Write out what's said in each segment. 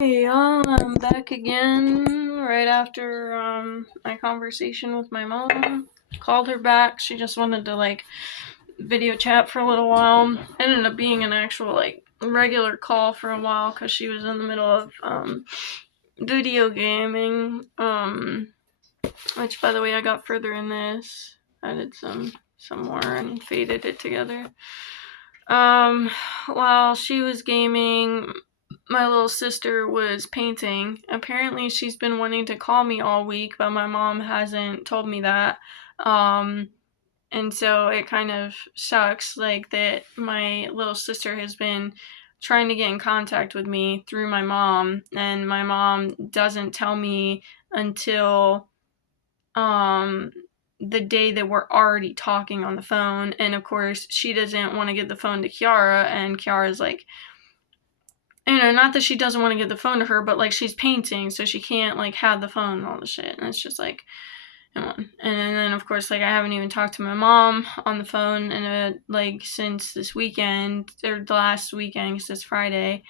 Hey, I'm back again right after my conversation with my mom. Called her back. She just wanted to video chat for a little while. Ended up being an actual regular call for a while because she was in the middle of video gaming. Which by the way I got further in this. Added some more and faded it together. While she was gaming, my little sister was painting. Apparently, she's been wanting to call me all week, but my mom hasn't told me that. Um, and so it kind of sucks, that my little sister has been trying to get in contact with me through my mom, and my mom doesn't tell me until um the day that we're already talking on the phone. And of course she doesn't want to give the phone to Kiara, and Kiara's not that she doesn't want to give the phone to her, but she's painting, so she can't have the phone and all the shit. And it's just come on. And then of course I haven't even talked to my mom on the phone in since this weekend, or the last weekend, because it's Friday.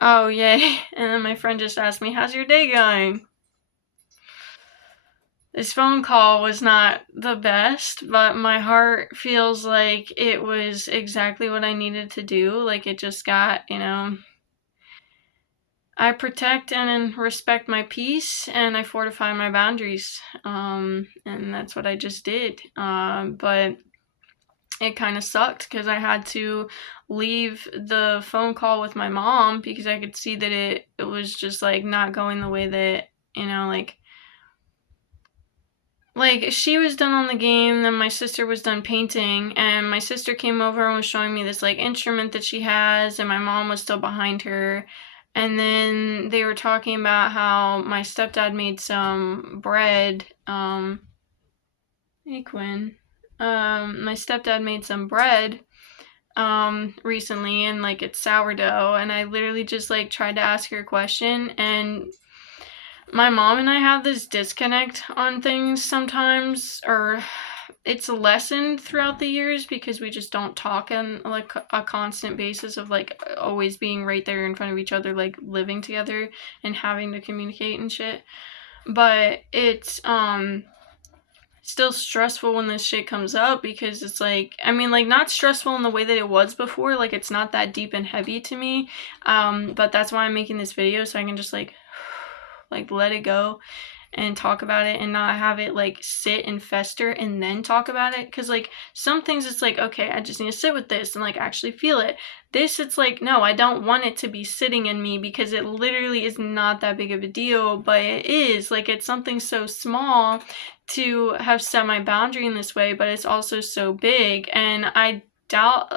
Oh yay. And then my friend just asked me, how's your day going? This phone call was not the best, but my heart feels like it was exactly what I needed to do. It just got, I protect and respect my peace, and I fortify my boundaries. And that's what I just did. But it kind of sucked because I had to leave the phone call with my mom because I could see that it was just not going the way that, she was done on the game, then my sister was done painting, and my sister came over and was showing me this instrument that she has, and my mom was still behind her. And then they were talking about how my stepdad made some bread. Hey Quinn. My stepdad made some bread recently, and it's sourdough, and I literally just tried to ask her a question. And my mom and I have this disconnect on things sometimes, or it's lessened throughout the years because we just don't talk on a constant basis of always being right there in front of each other, living together and having to communicate and shit. But it's still stressful when this shit comes up because it's not stressful in the way that it was before. It's not that deep and heavy to me. But that's why I'm making this video, so I can just let it go and talk about it and not have it sit and fester and then talk about it. Because some things it's okay, I just need to sit with this and actually feel it. This, it's no, I don't want it to be sitting in me because it literally is not that big of a deal, but it is. It's something so small to have set my boundary in this way, but it's also so big. And I doubt,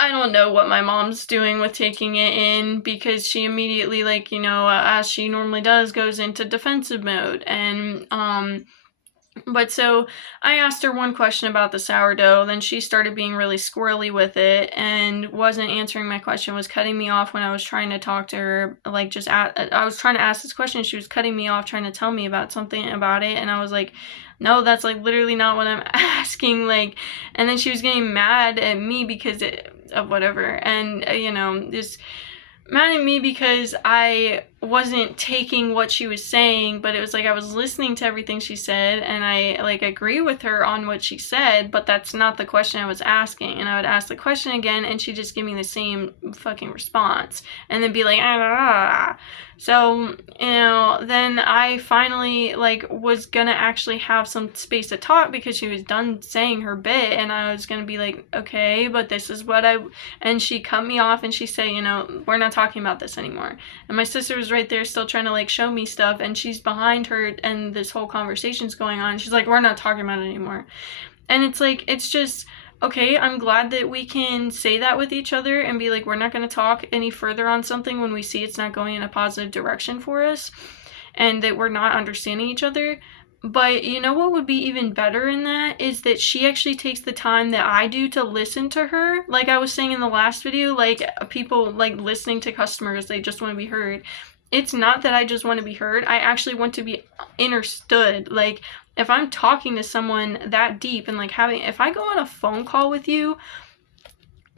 I don't know what my mom's doing with taking it in, because she immediately, as she normally does, goes into defensive mode. And, but so I asked her one question about the sourdough, then she started being really squirrely with it and wasn't answering my question, was cutting me off when I was trying to talk to her. I was trying to ask this question, she was cutting me off, trying to tell me about something about it, and I was like, no, that's literally not what I'm asking. And then she was getting mad at me because of whatever, and just mad at me because I wasn't taking what she was saying, but it was I was listening to everything she said, and I agree with her on what she said, but that's not the question I was asking. And I would ask the question again, and she'd just give me the same fucking response, and then be like, ah. So, then I finally was gonna actually have some space to talk because she was done saying her bit, and I was gonna be okay, but this is what and she cut me off and she said, we're not talking about this anymore. And my sister was right there still trying to show me stuff, and she's behind her, and this whole conversation's going on. She's we're not talking about it anymore. And it's it's just, okay, I'm glad that we can say that with each other and be we're not going to talk any further on something when we see it's not going in a positive direction for us, and that we're not understanding each other. But what would be even better in that is that she actually takes the time that I do to listen to her. Like I was saying in the last video, people listening to customers, they just want to be heard. It's not that I just want to be heard. I actually want to be understood. If I'm talking to someone that deep and if I go on a phone call with you,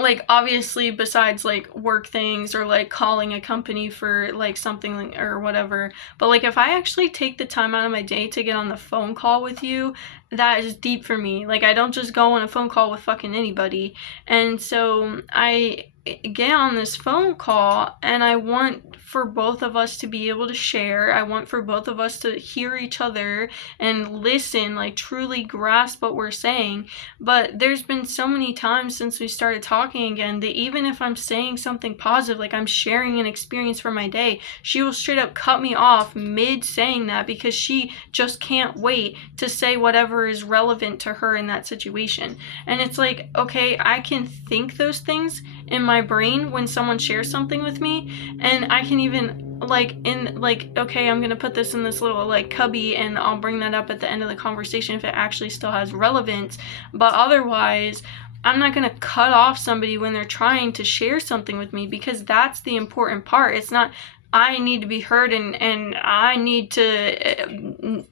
like, obviously, besides, like, work things or, like, calling a company for, like, something or whatever, but, like, if I actually take the time out of my day to get on the phone call with you, that is deep for me. Like, I don't just go on a phone call with fucking anybody. And so I get on this phone call and I want for both of us to be able to share. I want for both of us to hear each other and listen, like, truly grasp what we're saying. But there's been so many times since we started talking again that even if I'm saying something positive, like I'm sharing an experience from my day, she will straight up cut me off mid saying that because she just can't wait to say whatever is relevant to her in that situation. And it's like, okay, I can think those things in my brain when someone shares something with me, and I can even okay, I'm gonna put this in this little like cubby and I'll bring that up at the end of the conversation if it actually still has relevance. But otherwise, I'm not going to cut off somebody when they're trying to share something with me, because that's the important part. It's not I need to be heard and I need to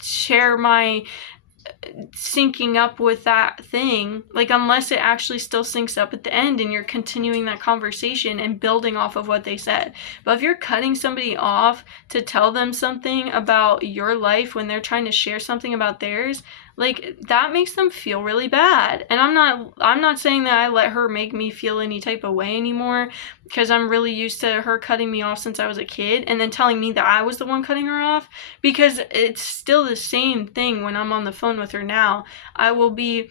share my syncing up with that thing, like, unless it actually still syncs up at the end and you're continuing that conversation and building off of what they said. But if you're cutting somebody off to tell them something about your life when they're trying to share something about theirs, like, that makes them feel really bad. And I'm not saying that I let her make me feel any type of way anymore, because I'm really used to her cutting me off since I was a kid and then telling me that I was the one cutting her off, because it's still the same thing when I'm on the phone with her now. I will be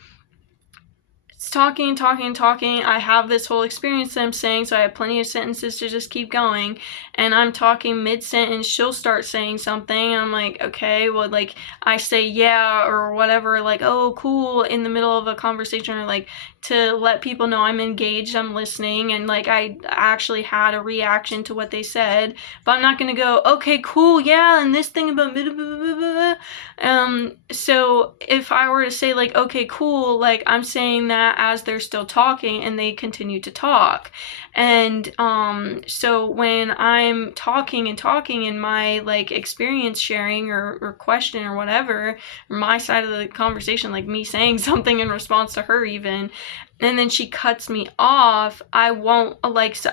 talking. I have this whole experience that I'm saying, so I have plenty of sentences to just keep going. And I'm talking mid-sentence, she'll start saying something, and I'm like, okay, well, like, I say yeah or whatever, like, oh, cool, in the middle of a conversation, or like to let people know I'm engaged, I'm listening, and like I actually had a reaction to what they said. But I'm not gonna go, okay, cool, yeah, and this thing about blah, blah, blah, blah. So if I were to say like, okay, cool, like, I'm saying that as they're still talking and they continue to talk. And so when I'm talking in my like experience sharing or question or whatever, my side of the conversation, like me saying something in response to her even, and then she cuts me off, I won't, like, so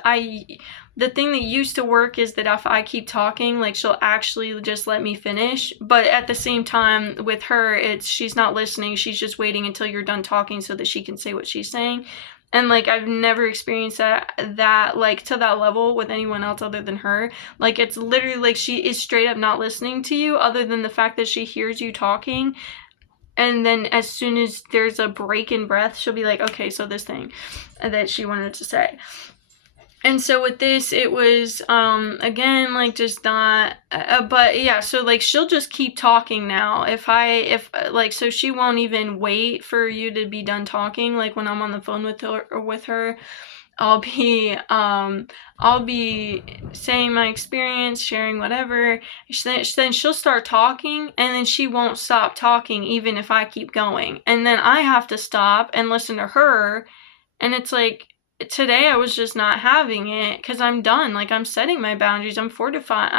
the thing that used to work is that if I keep talking, like, she'll actually just let me finish. But at the same time, with her, it's she's not listening. She's just waiting until you're done talking so that she can say what she's saying. And like, I've never experienced that like to that level with anyone else other than her. Like, it's literally like she is straight up not listening to you, other than the fact that she hears you talking. And then as soon as there's a break in breath, she'll be like, okay, so this thing that she wanted to say. And so with this, it was, again, like, just not, but yeah, so, like, she'll just keep talking now. Like, so she won't even wait for you to be done talking. Like, when I'm on the phone with her, I'll be saying my experience, sharing whatever. Then she'll start talking, and then she won't stop talking even if I keep going. And then I have to stop and listen to her, and it's like, today I was just not having it because I'm done. Like, I'm setting my boundaries. I'm fortifying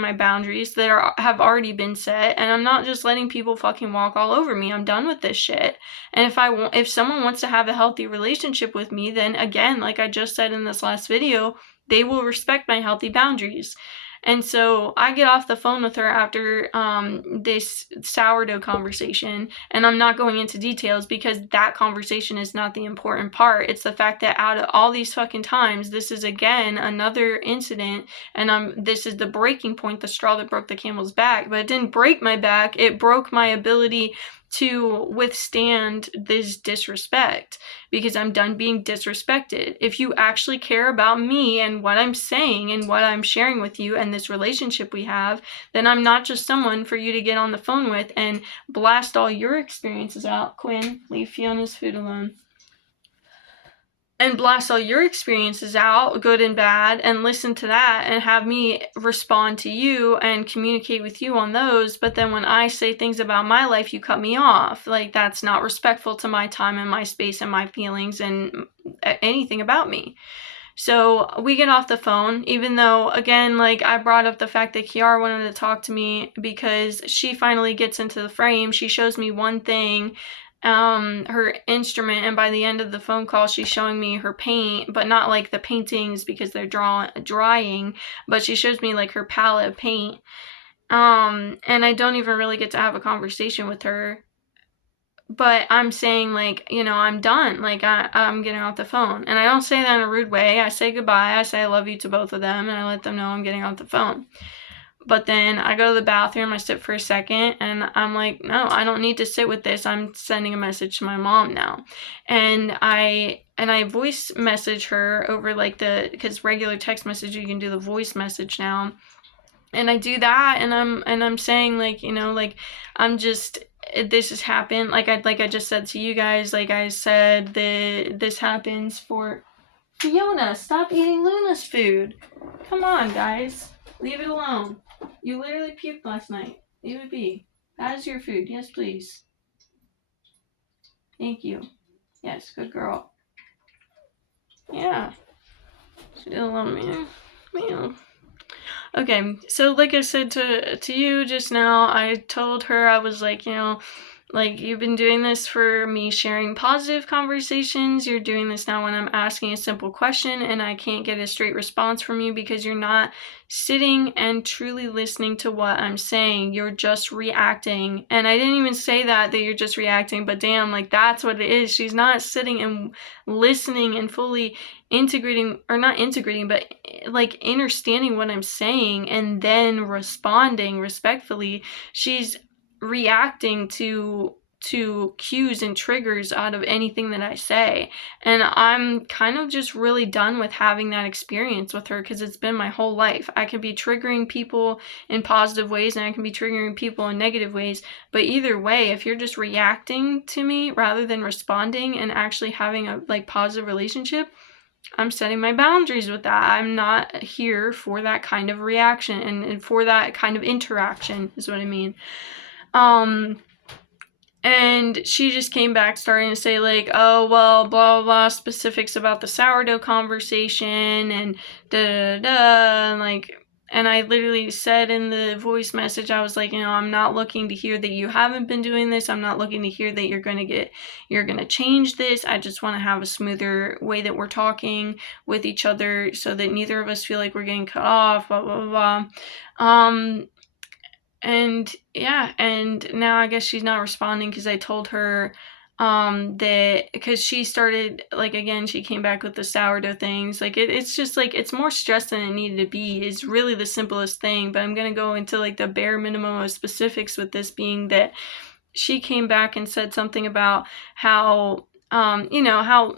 my boundaries that have already been set, and I'm not just letting people fucking walk all over me. I'm done with this shit. And if someone wants to have a healthy relationship with me, then again, like I just said in this last video, they will respect my healthy boundaries. And so I get off the phone with her after this sourdough conversation, and I'm not going into details because that conversation is not the important part. It's the fact that out of all these fucking times, this is again another incident, and this is the breaking point, the straw that broke the camel's back. But it didn't break my back, it broke my ability to withstand this disrespect, because I'm done being disrespected. If you actually care about me and what I'm saying and what I'm sharing with you and this relationship we have, then I'm not just someone for you to get on the phone with and blast all your experiences out. Quinn, leave Fiona's food alone. And blast all your experiences out, good and bad, and listen to that and have me respond to you and communicate with you on those. But then when I say things about my life, you cut me off. Like, that's not respectful to my time and my space and my feelings and anything about me. So we get off the phone, even though, again, like, I brought up the fact that Kiara wanted to talk to me because she finally gets into the frame. She shows me one thing her instrument, and by the end of the phone call she's showing me her paint, but not like the paintings because they're drying, but she shows me like her palette of paint. And I don't even really get to have a conversation with her, but I'm saying like, I'm done, like I'm getting off the phone, and I don't say that in a rude way. I say goodbye, I say I love you to both of them, and I let them know I'm getting off the phone. But then I go to the bathroom, I sit for a second, and I'm like, no, I don't need to sit with this. I'm sending a message to my mom now. And I voice message her over like because regular text message, you can do the voice message now. And I do that, and I'm saying like, like I'm just, this has happened. Like I just said to you guys, like I said that this happens for Fiona. Stop eating Luna's food. Come on, guys. Leave it alone. You literally puked last night. Leave it be. That is your food. Yes, please. Thank you. Yes, good girl. Yeah. She did a little meow. Okay, so like I said to you just now, I told her, I was like, like, you've been doing this for me sharing positive conversations. You're doing this now when I'm asking a simple question and I can't get a straight response from you because you're not sitting and truly listening to what I'm saying. You're just reacting. And I didn't even say that you're just reacting, but damn, like, that's what it is. She's not sitting and listening and fully integrating, or not integrating, but like understanding what I'm saying and then responding respectfully. She's reacting to cues and triggers out of anything that I say. And I'm kind of just really done with having that experience with her because it's been my whole life. I can be triggering people in positive ways and I can be triggering people in negative ways, but either way, if you're just reacting to me rather than responding and actually having a like positive relationship, I'm setting my boundaries with that. I'm not here for that kind of reaction and for that kind of interaction is what I mean. And she just came back starting to say like, oh, well, blah, blah, blah, specifics about the sourdough conversation and da-da-da, and like, and I literally said in the voice message, I was like, I'm not looking to hear that you haven't been doing this. I'm not looking to hear that you're going to change this. I just want to have a smoother way that we're talking with each other so that neither of us feel like we're getting cut off, blah, blah, blah. And yeah, and now I guess she's not responding because I told her that, because she started, like, again, she came back with the sourdough things. Like, it's just, like, it's more stress than it needed to be. It's really the simplest thing, but I'm going to go into, like, the bare minimum of specifics with this being that she came back and said something about how, how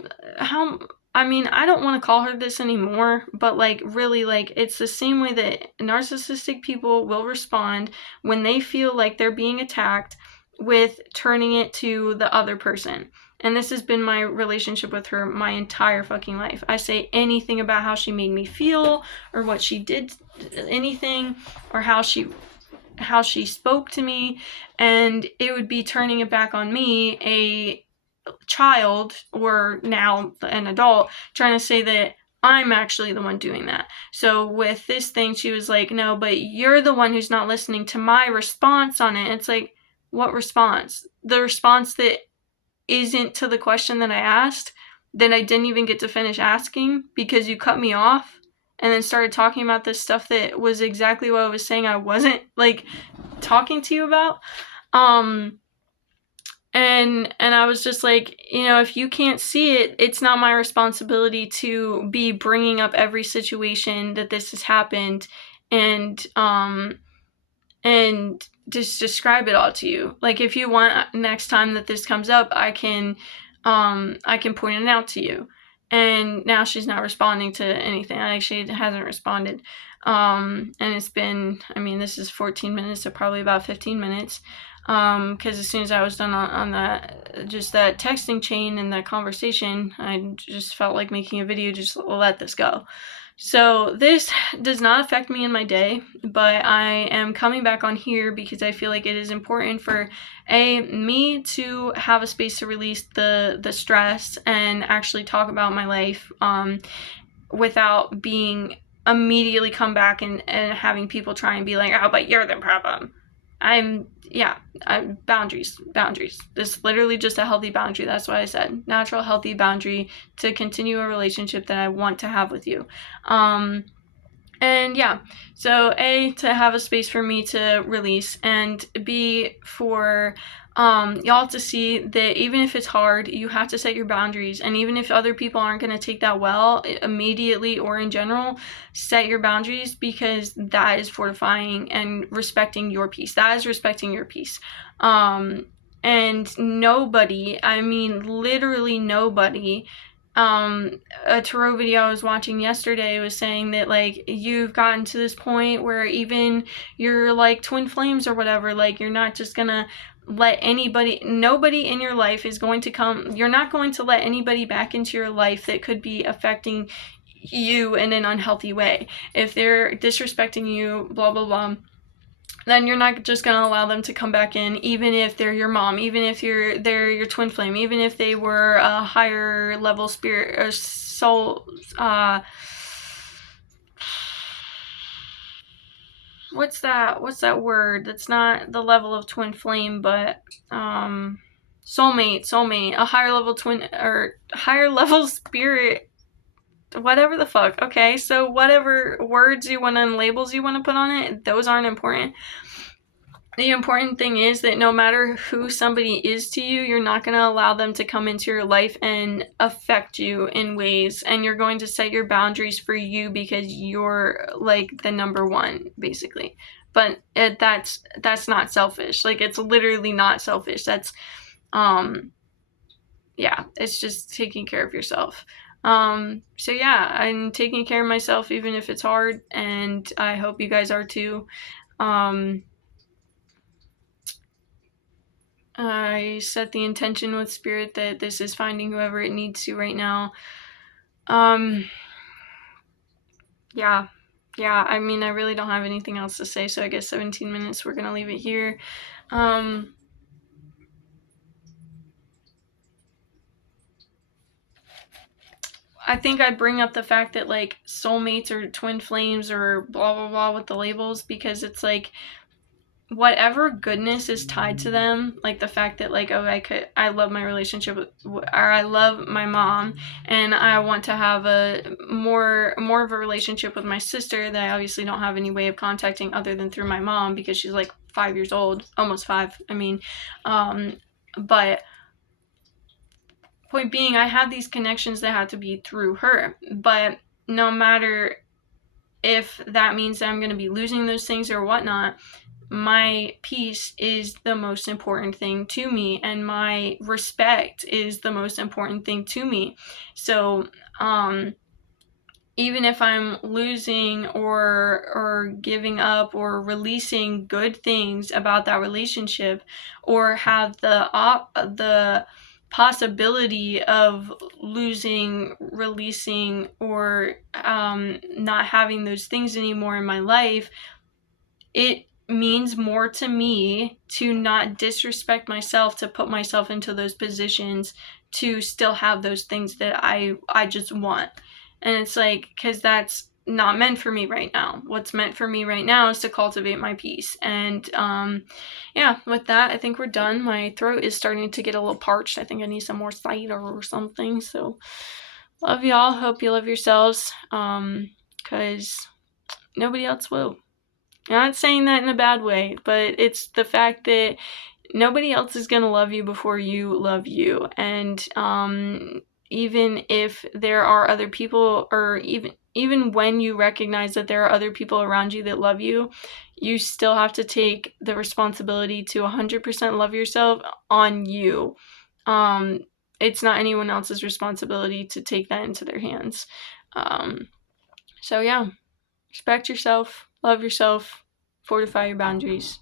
I mean, I don't want to call her this anymore, but like really, like, it's the same way that narcissistic people will respond when they feel like they're being attacked, with turning it to the other person. And this has been my relationship with her my entire fucking life. I say anything about how she made me feel or what she did, anything, or how she spoke to me, and it would be turning it back on me, a child or now an adult, trying to say that I'm actually the one doing that. So with this thing, she was like, no, but you're the one who's not listening to my response on it. It's like, what response? The response that isn't to the question that I asked, that I didn't even get to finish asking because you cut me off and then started talking about this stuff that was exactly what I was saying I wasn't like talking to you about. And I was just like, if you can't see it, it's not my responsibility to be bringing up every situation that this has happened and just describe it all to you. Like, if you want, next time that this comes up, I can point it out to you. And now she's not responding to anything. She hasn't responded. And it's been, this is 14 minutes, so probably about 15 minutes. Because as soon as I was done on that, just that texting chain and that conversation, I just felt like making a video, just let this go. So this does not affect me in my day, but I am coming back on here because I feel like it is important for me to have a space to release the stress and actually talk about my life, without being immediately come back and having people try and be like, oh, but you're the problem. boundaries. This literally just a healthy boundary. That's why I said natural, healthy boundary to continue a relationship that I want to have with you. And yeah, so A, to have a space for me to release, and B, for y'all to see that even if it's hard, you have to set your boundaries. And even if other people aren't going to take that well immediately or in general, set your boundaries, because that is fortifying and respecting your peace. That is respecting your peace. And nobody, I mean literally nobody, a tarot video I was watching yesterday was saying that, like, you've gotten to this point where even you're like twin flames or whatever, like, you're not just gonna let nobody in your life is going to come, you're not going to let anybody back into your life that could be affecting you in an unhealthy way. If they're disrespecting you, blah blah blah, then you're not just going to allow them to come back in, even if they're your mom, even if they're your twin flame, even if they were a higher level spirit or soul. What's that word? That's not the level of twin flame, but soulmate, a higher level twin or higher level spirit, whatever the fuck. Okay, so whatever words you want and labels you want to put on it, those aren't important. The important thing is that no matter who somebody is to you, you're not going to allow them to come into your life and affect you in ways, and you're going to set your boundaries for you because you're like the number one, basically. But that's not selfish. Like, it's literally not selfish. That's it's just taking care of yourself. So yeah, I'm taking care of myself even if it's hard, and I hope you guys are too. I set the intention with spirit that this is finding whoever it needs to right now. Yeah, I mean, I really don't have anything else to say, so I guess 17 minutes, we're gonna leave it here. I think I'd bring up the fact that, like, soulmates or twin flames or blah blah blah with the labels, because it's like, whatever goodness is tied to them, like the fact that, like, oh, I love my relationship with, or I love my mom, and I want to have a more of a relationship with my sister that I obviously don't have any way of contacting other than through my mom, because she's like 5 years old, almost 5. I mean, but point being, I have these connections that have to be through her. But no matter if that means that I'm going to be losing those things or whatnot, my peace is the most important thing to me, and my respect is the most important thing to me. So even if I'm losing or giving up or releasing good things about that relationship, or have the possibility of losing, releasing, or not having those things anymore in my life, it means more to me to not disrespect myself, to put myself into those positions to still have those things that I just want. And it's like, because that's not meant for me right now. What's meant for me right now is to cultivate my peace. And with that, I think we're done. My throat is starting to get a little parched. I think I need some more cider or something. So love y'all. Hope you love yourselves, because nobody else will. I'm not saying that in a bad way, but it's the fact that nobody else is going to love you before you love you. And even if there are other people, or even when you recognize that there are other people around you that love you, you still have to take the responsibility to 100% love yourself on you. It's not anyone else's responsibility to take that into their hands. So yeah, respect yourself, love yourself, fortify your boundaries.